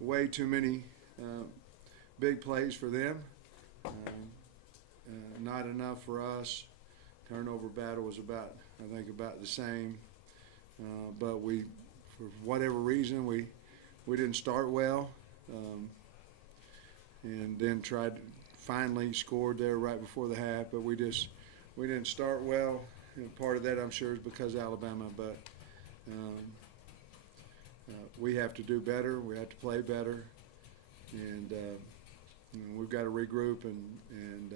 way too many big plays for them. Not enough for us. Turnover battle was about the same. But for whatever reason, we didn't start well, and then finally scored there right before the half. But we didn't start well. And part of that, I'm sure, is because of Alabama. But we have to do better. We have to play better, and we've got to regroup. And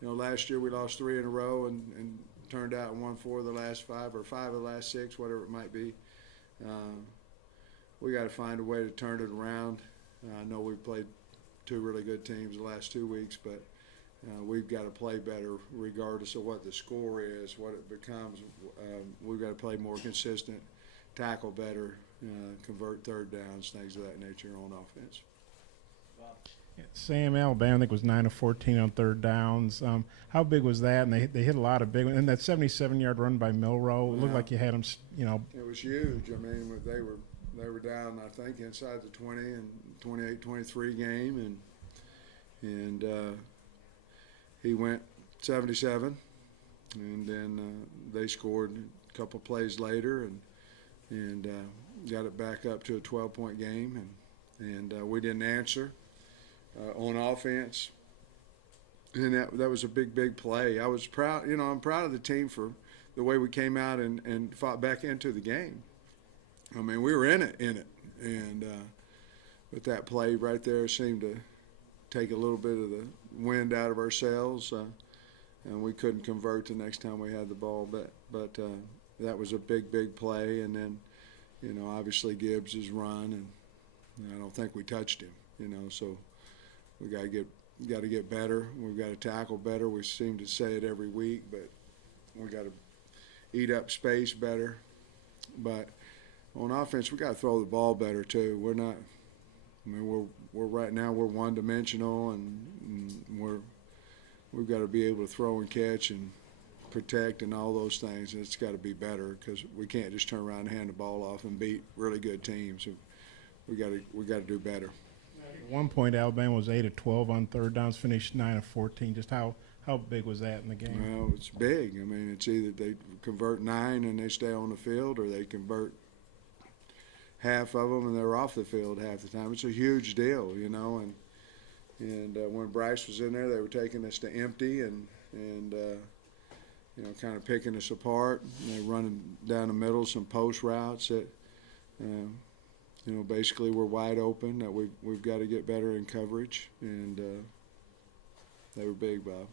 last year we lost 3 in a row and turned out and won 4 of the last 5 or 5 of the last 6, whatever it might be. We got to find a way to turn it around. I know we've played 2 really good teams the last 2 weeks, but we've got to play better regardless of what the score is, what it becomes. We've got to play more consistent, tackle better, convert third downs, things of that nature on offense. Sam, Alabama, I think, was 9 of 14 on third downs. How big was that? And they hit a lot of big ones. And that 77-yard run by Milroe, it looked like you had them, It was huge. I mean, they were down, I think, inside the 20 and 28-23 game, and he went 77, and then they scored a couple plays later and got it back up to a 12-point game, and we didn't answer on offense, and that was a big play. I was proud. I'm proud of the team for the way we came out and fought back into the game. I mean, we were in it, and but that play right there seemed to take a little bit of the wind out of ourselves, and we couldn't convert the next time we had the ball. But that was a big play, and then obviously Gibbs' run, and I don't think we touched him. So we got to get better. We've got to tackle better. We seem to say it every week, but we got to eat up space better. But on offense, we got to throw the ball better too. We're not. I mean, we're right now we're one-dimensional, and we've got to be able to throw and catch and protect and all those things. And it's got to be better because we can't just turn around and hand the ball off and beat really good teams. We got to do better. At one point, Alabama was 8 of 12 on third downs, finished 9 of 14. Just how big was that in the game? Well, it's big. I mean, it's either they convert 9 and they stay on the field, or they convert half of them and they're off the field half the time. It's a huge deal, and when Bryce was in there, they were taking us to empty and kind of picking us apart. And they running down the middle some post routes that basically we're wide open. That we've got to get better in coverage, and they were big, Bob.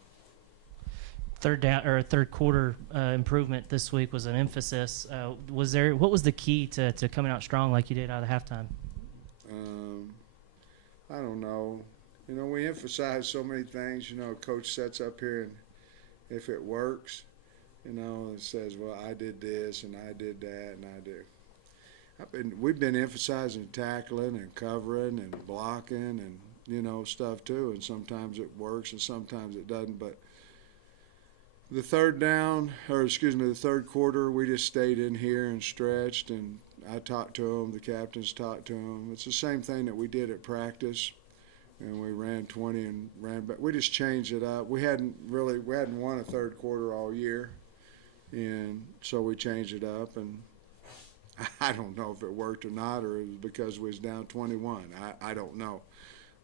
Third quarter improvement this week was an emphasis. What was the key to coming out strong like you did out of halftime? I don't know. We emphasize so many things. Coach sets up here, and if it works, it says, well, I did this and I did that and I did. We've been emphasizing tackling and covering and blocking and stuff too, and sometimes it works and sometimes it doesn't. But the third quarter, we just stayed in here and stretched, and I talked to them, the captains talked to them. It's the same thing that we did at practice, and we ran 20 and ran back. We just changed it up. We hadn't won a third quarter all year, and so we changed it up, and I don't know if it worked or not, or it was because we was down 21. I don't know,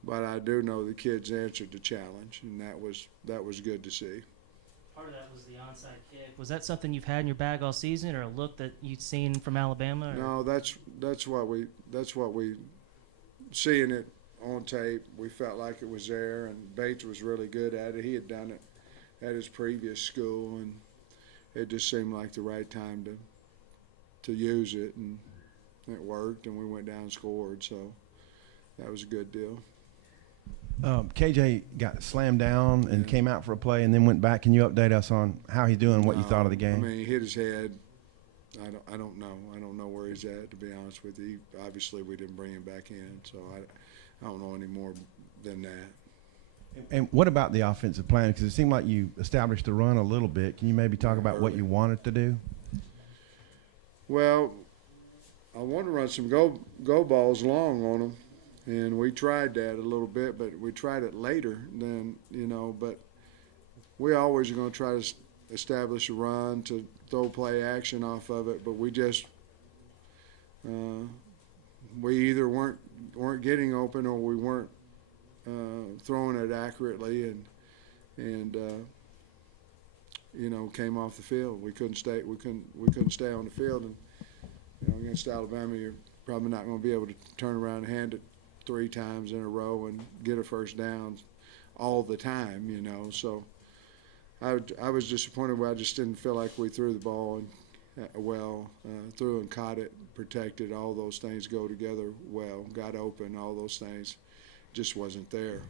but I do know the kids answered the challenge, and that was good to see. Part of that was the onside kick. Was that something you've had in your bag all season, or a look that you'd seen from Alabama? Or? No, that's what we seeing it on tape. We felt like it was there, and Bates was really good at it. He had done it at his previous school, and it just seemed like the right time to use it, and it worked, and we went down and scored. So that was a good deal. KJ got slammed down and came out for a play and then went back. Can you update us on how he's doing, what you thought of the game? I mean, he hit his head. I don't know. I don't know where he's at, to be honest with you. Obviously, we didn't bring him back in, so I don't know any more than that. And what about the offensive plan? Because it seemed like you established the run a little bit. Can you maybe talk about what you wanted to do? Well, I want to run some go balls long on them, and we tried that a little bit, but we tried it later than But we always are going to try to establish a run to throw play action off of it. But we just we either weren't getting open or we weren't throwing it accurately, and came off the field. We couldn't stay on the field, and against Alabama, you're probably not going to be able to turn around and hand it 3 times in a row and get a first down all the time. So I was disappointed where I just didn't feel like we threw the ball threw and caught it, protected. All those things go together well. Got open. All those things just wasn't there.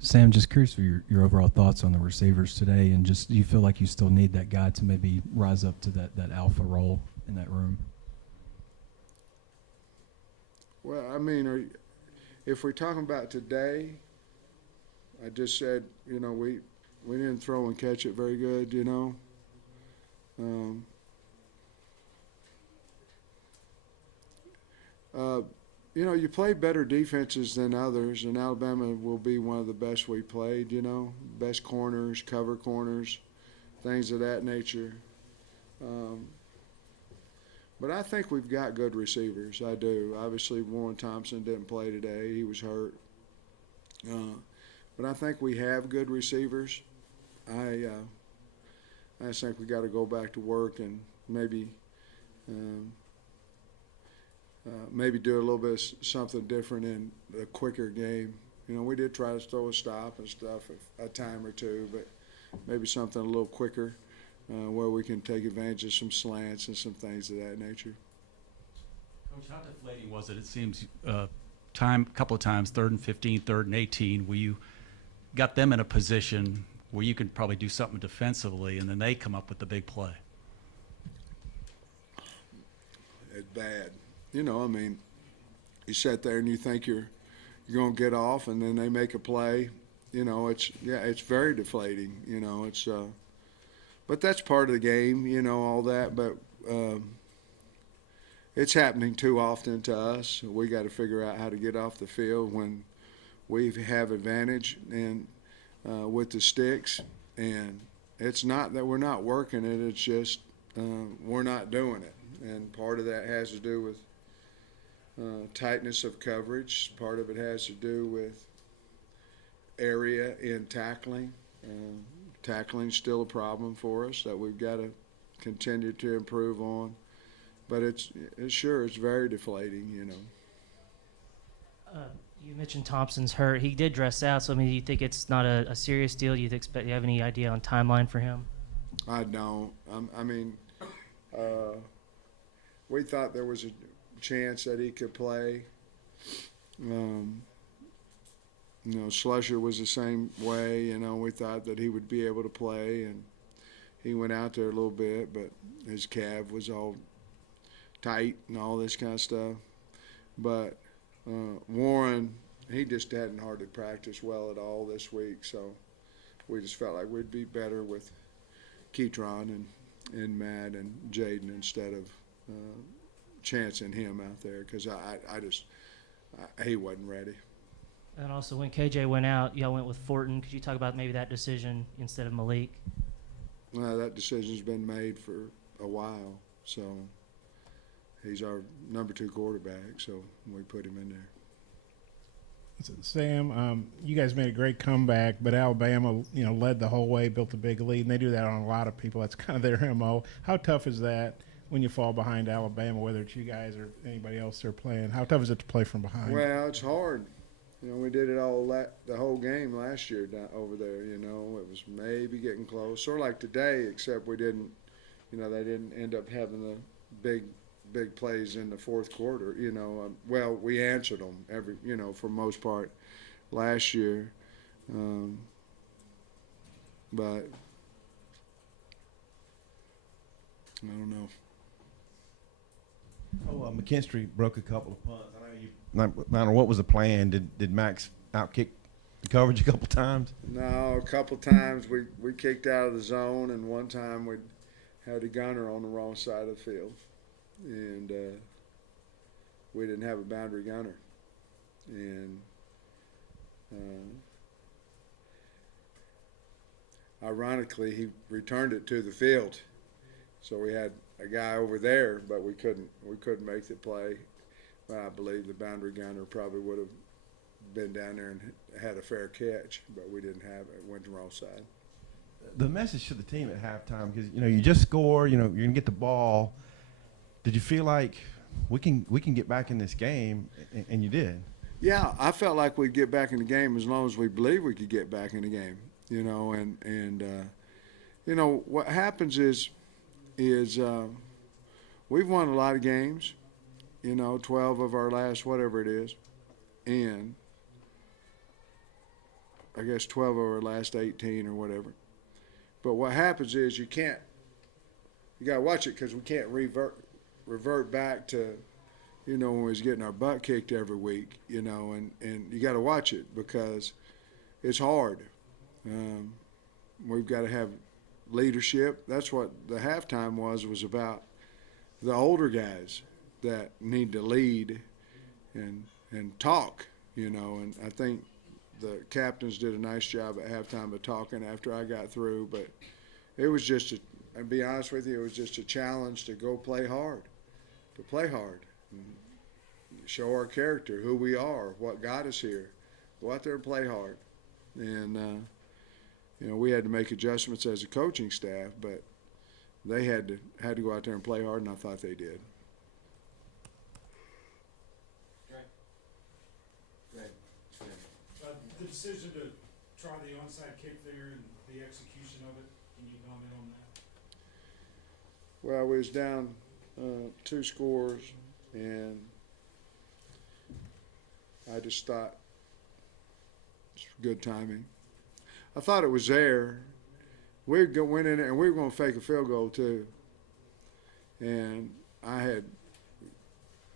Sam, just curious for your overall thoughts on the receivers today, and just do you feel like you still need that guy to maybe rise up to that alpha role in that room? Well, I mean, if we're talking about today, I just said, we didn't throw and catch it very good, you play better defenses than others, and Alabama will be one of the best we played, best corners, cover corners, things of that nature. But I think we've got good receivers. I do. Obviously, Warren Thompson didn't play today. He was hurt. But I think we have good receivers. I just think we got to go back to work and maybe do a little bit of something different in a quicker game. We did try to throw a stop and stuff a time or two, but maybe something a little quicker where we can take advantage of some slants and some things of that nature. Coach, how deflating was it? It seems a couple of times, 3rd and 15, 3rd and 18, where you got them in a position where you could probably do something defensively, and then they come up with the big play. It's bad. You sit there and you think you're going to get off, and then they make a play. It's very deflating. But that's part of the game, all that. But it's happening too often to us. We got to figure out how to get off the field when we have advantage and with the sticks. And it's not that we're not working it. It's just we're not doing it. And part of that has to do with tightness of coverage. Part of it has to do with area in tackling. Tackling's still a problem for us that we've got to continue to improve on. But it's very deflating, You mentioned Thompson's hurt. He did dress out, so do you think it's not a serious deal? Do you have any idea on timeline for him? I don't. We thought there was a chance that he could play. Slusher was the same way. We thought that he would be able to play, and he went out there a little bit, but his calf was all tight and all this kind of stuff. But Warren, he just hadn't hardly practiced well at all this week, so we just felt like we'd be better with Keytron and Matt and Jaden instead of chancing him out there, because he wasn't ready. And also, when KJ went out, y'all went with Fortin. Could you talk about maybe that decision instead of Malik? Well, that decision's been made for a while, so he's our number 2 quarterback, so we put him in there. Sam, you guys made a great comeback, but Alabama, led the whole way, built a big lead, and they do that on a lot of people. That's kind of their MO. How tough is that when you fall behind Alabama, whether it's you guys or anybody else they're playing? How tough is it to play from behind? Well, it's hard. We did it the whole game last year down over there. It was maybe getting close, sort of like today, except we didn't. They didn't end up having the big plays in the fourth quarter. Well, we answered them for most part last year, but I don't know. McKinstry broke a couple of punts. I don't know what was the plan. Did Max outkick the coverage a couple times? No, a couple times we kicked out of the zone, and one time we had a gunner on the wrong side of the field. and we didn't have a boundary gunner, and ironically, he returned it to the field, so we had a guy over there, but we couldn't make the play. Well, I believe the boundary gunner probably would have been down there and had a fair catch, but we didn't have it. It went the wrong side. The message to the team at halftime, because you just score, you're gonna get the ball. Did you feel like we can get back in this game, and you did? Yeah, I felt like we'd get back in the game as long as we believed we could get back in the game. What happens is we've won a lot of games, 12 of our last whatever it is, and I guess 12 of our last 18 or whatever. But what happens is you got to watch it because we can't revert back to, when we was getting our butt kicked every week, and you got to watch it because it's hard. We've got to have leadership. That's what the halftime was about the older guys that need to lead and talk, and I think the captains did a nice job at halftime of talking after I got through, but it was just I'll be honest with you, it was just a challenge to go play hard, and show our character, who we are, what got us here. Go out there and play hard. And, we had to make adjustments as a coaching staff, but they had to go out there and play hard, and I thought they did. The decision to try the onside kick there and the execution of it, can you comment on that? Well, we was down 2 scores, and I just thought it's good timing. I thought it was there. We went in there, and we were going to fake a field goal too. And I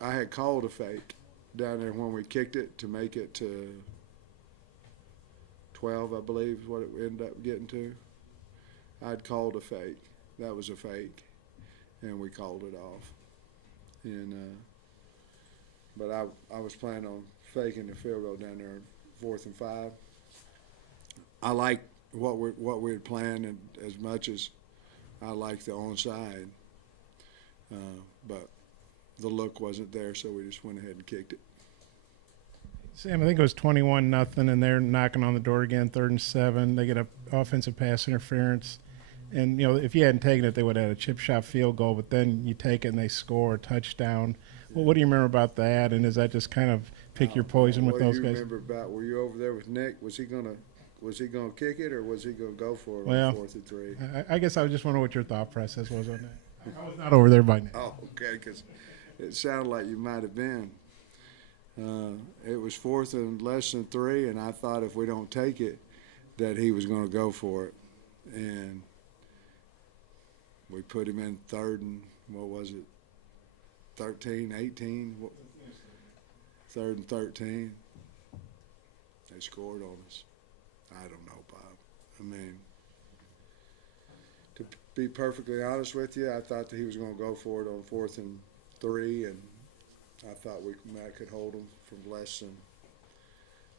had called a fake down there when we kicked it to make it to 12, I believe, is what it ended up getting to. I'd called a fake. That was a fake, and we called it off. And but I was planning on faking the field goal down there, 4th and 5. I liked what we had planned, and as much as I liked the onside, but the look wasn't there, so we just went ahead and kicked it. Sam, I think it was 21-0, and they're knocking on the door again, 3rd and 7. They get a offensive pass interference. And, if you hadn't taken it, they would have had a chip shot field goal, but then you take it and they score a touchdown. Well, what do you remember about that? And is that just kind of pick your poison with those guys? What do you remember about, were you over there with Nick? Was he gonna kick it, or was he gonna go for it on 4th and 3? I guess I was just wondering what your thought process was on that. I was not over there by now. Oh, okay, because it sounded like you might have been. It was 4th and less than 3, and I thought if we don't take it, that he was going to go for it. And we put him in 3rd and, 13, 18? 3rd and 13. They scored on us. I don't know, Bob. I mean, to be perfectly honest with you, I thought that he was going to go for it on 4th and 3, and I thought Matt could hold him from less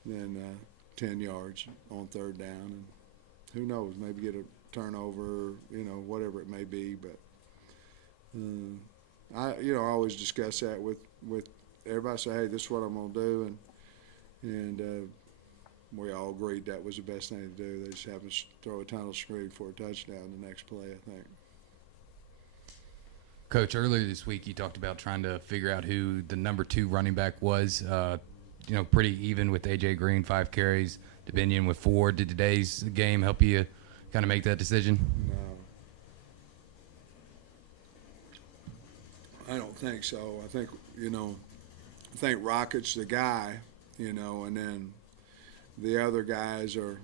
than 10 yards on 3rd down, and who knows, maybe get a turnover, whatever it may be. But I always discuss that with everybody. Say, hey, this is what I'm gonna do, and we all agreed that was the best thing to do. They just have us throw a tunnel screen for a touchdown the next play, I think. Coach, earlier this week you talked about trying to figure out who the number 2 running back was. Pretty even with A.J. Green, 5 carries, Dominion with 4. Did today's game help you kind of make that decision? No. I don't think so. I think, Rocket's the guy, and then the other guys are,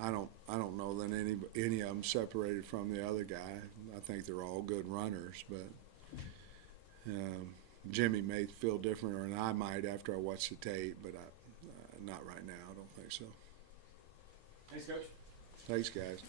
I don't know that any of them separated from the other guy. I think they're all good runners, but Jimmy may feel different, or I might after I watch the tape, but not right now. I don't think so. Thanks, Coach. Thanks, guys.